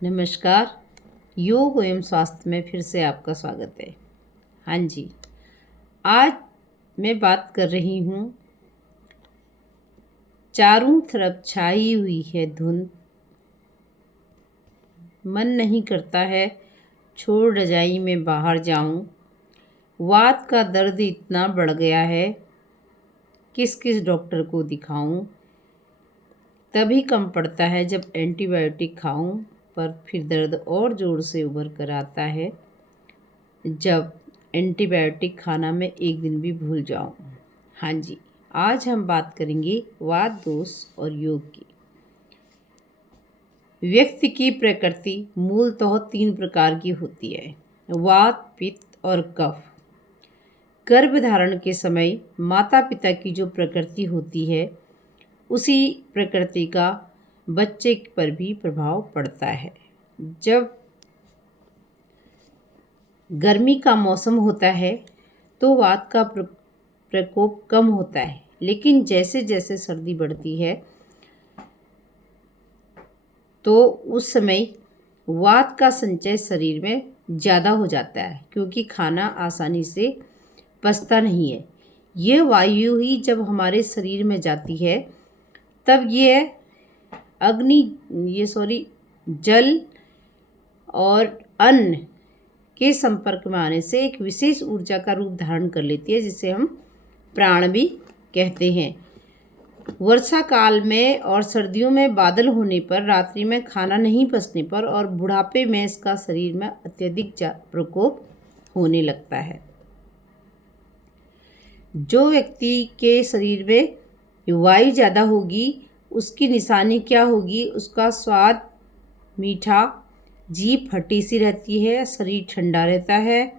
नमस्कार। योग एवं स्वास्थ्य में फिर से आपका स्वागत है। हाँ जी, आज मैं बात कर रही हूँ, चारों तरफ छाई हुई है धुंध, मन नहीं करता है छोड़ रजाई में बाहर जाऊँ। वात का दर्द इतना बढ़ गया है, किस किस डॉक्टर को दिखाऊं। तभी कम पड़ता है जब एंटीबायोटिक खाऊं, पर फिर दर्द और ज़ोर से उभर कर आता है जब एंटीबायोटिक खाना मैं एक दिन भी भूल जाऊं। हाँ जी, आज हम बात करेंगे वात दोष और योग की। व्यक्ति की प्रकृति मूलतः 3 प्रकार की होती है, वात, पित्त और कफ। गर्भधारण के समय माता पिता की जो प्रकृति होती है, उसी प्रकृति का बच्चे पर भी प्रभाव पड़ता है। जब गर्मी का मौसम होता है तो वात का प्रकोप कम होता है, लेकिन जैसे जैसे सर्दी बढ़ती है तो उस समय वात का संचय शरीर में ज़्यादा हो जाता है, क्योंकि खाना आसानी से पचता नहीं है। यह वायु ही जब हमारे शरीर में जाती है तब जल और अन्न के संपर्क में आने से एक विशेष ऊर्जा का रूप धारण कर लेती है, जिसे हम प्राण भी कहते हैं। वर्षा काल में और सर्दियों में बादल होने पर, रात्रि में खाना नहीं पचने पर और बुढ़ापे में इसका शरीर में अत्यधिक प्रकोप होने लगता है। जो व्यक्ति के शरीर में वायु ज़्यादा होगी, उसकी निशानी क्या होगी? उसका स्वाद मीठा, जीभ फटी सी रहती है, शरीर ठंडा रहता है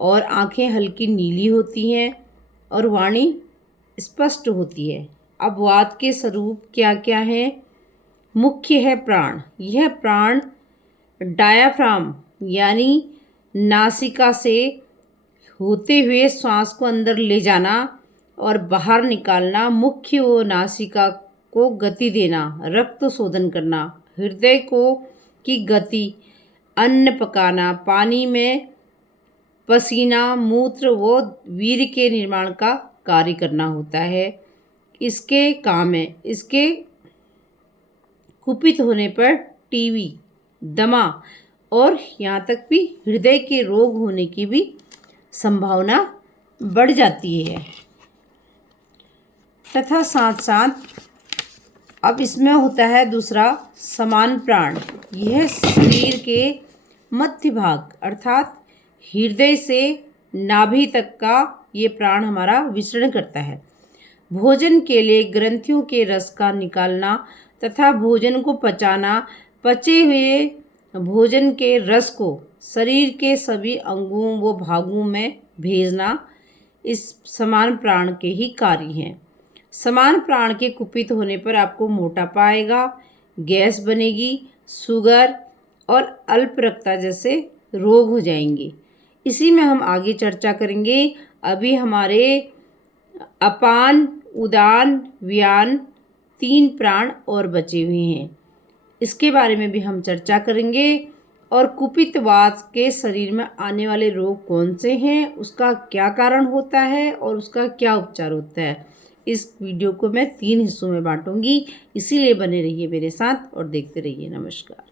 और आंखें हल्की नीली होती हैं और वाणी स्पष्ट होती है। अब वात के स्वरूप क्या क्या हैं? मुख्य है प्राण। यह प्राण डायाफ्राम यानी नासिका से होते हुए श्वास को अंदर ले जाना और बाहर निकालना, मुख्य वो नासिका को गति देना, रक्त शोधन करना, हृदय की गति, अन्न पकाना, पानी में पसीना, मूत्र व वीर्य के निर्माण का कार्य करना होता है। इसके काम है। इसके कुपित होने पर टीबी, दमा और यहाँ तक भी हृदय के रोग होने की भी संभावना बढ़ जाती है। तथा साथ साथ अब इसमें होता है दूसरा, समान प्राण। यह शरीर के मध्य भाग अर्थात हृदय से नाभि तक का ये प्राण हमारा विचरण करता है। भोजन के लिए ग्रंथियों के रस का निकालना तथा भोजन को पचाना, पचे हुए भोजन के रस को शरीर के सभी अंगों व भागों में भेजना, इस समान प्राण के ही कार्य हैं। समान प्राण के कुपित होने पर आपको मोटापा आएगा, गैस बनेगी, शुगर और अल्प रक्तता जैसे रोग हो जाएंगे। इसी में हम आगे चर्चा करेंगे। अभी हमारे अपान, उदान, व्यान 3 प्राण और बचे हुए हैं, इसके बारे में भी हम चर्चा करेंगे। और कुपित वात के शरीर में आने वाले रोग कौन से हैं, उसका क्या कारण होता है और उसका क्या उपचार होता है। इस वीडियो को मैं 3 हिस्सों में बांटूंगी, इसीलिए बने रहिए मेरे साथ और देखते रहिए। नमस्कार।